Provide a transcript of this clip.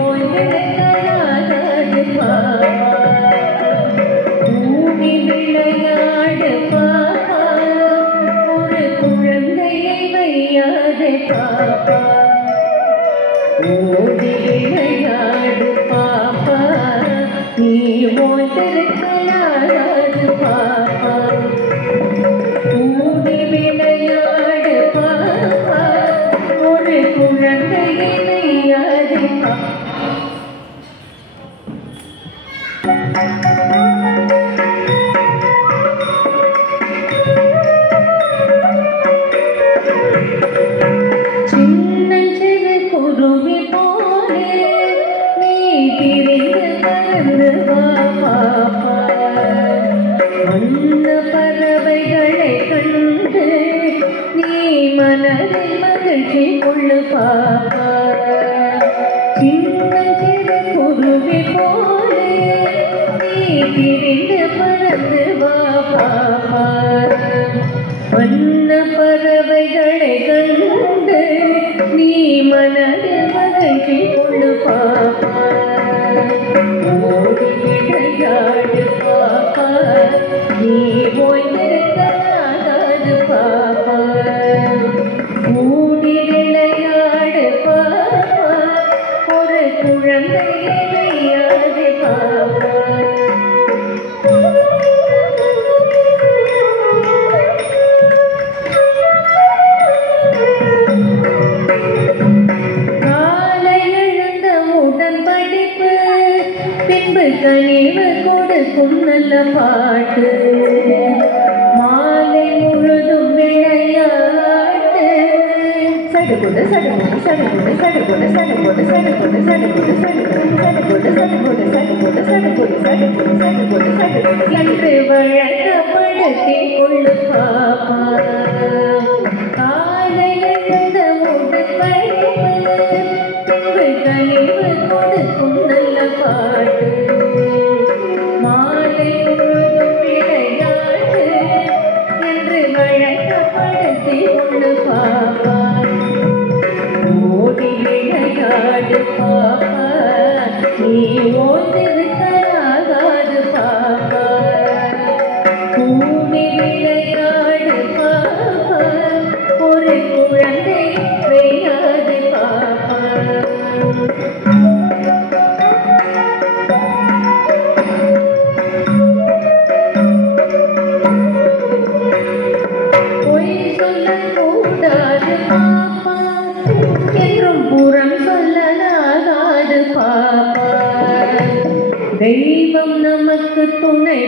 ஓய்ந்திருக்கலாகாது பாப்பா ஊடி விளையாடு பாப்பா ஒரு குழந்தையை வையாது பாப்பா ஓடி விளையாடு பாப்பா நீ ஓய்ந்திருக்கலாகாது பாப்பா ஊடி விளையாடு பாப்பா ஒரு குழந்தையை வையாது சின்னஞ்சிறு குருவி போலே நீ பிரிந்து பறந்து வா பாப்பா வண்ண பறவைகளை கண்டு நீ மனதில் மகிழ்ச்சி கொள்ளு பாப்பா சின்னஞ்சிறு குருவி போலே நீ பிரிந்து பறந்து வா பாப்பா வண்ண பறவைகளை கண்டு நீ மனதில் மகிழ்ச்சி கொள்ளு பாப்பா ஓடி விளையாடு பாப்பா நீ ஓய்ந்திருக்கலாகாது பாப்பா ஓடி விளையாடு பாப்பா ஒரு குழந்தையை வையாது பாப்பா பின்பு கனிவு கொடுக்கும் நல்ல பாட்டு மாலை முழுதும் விளையாட்டு சடுகுடு சடுகுடு சடுகுடு சடுகுடு சடுகுடு சடுகுடு சடுகுடு சடுகுடு சடுகுடு சடுகுடு சடுகுடு சடுகுடு சடுகுடு சடுகுடு என்று வழக்கப்படுத்தி கொள்ளு பாப்பா காலை எழுந்த உடன் படிப்பு பின்பு கனிவு கொடுக்கும் நல்ல பாட்டு மாலை முழுதும் விளையாட்டு என்று வழக்கப்படுத்தி கொண்டு பாப்பா ஓடி விளையாடு பாப்பா நீ ஓய்ந்திருக்கலாகாது பாப்பா கூடி விளையாடு பாப்பா ஒரு குழந்தை வையாது பாப்பா பொய் சொல்லக்கூடாது பாப்பா என்றும் புறம் சொல்லலாகாது பாப்பா தெய்வம் நமக்கு துணை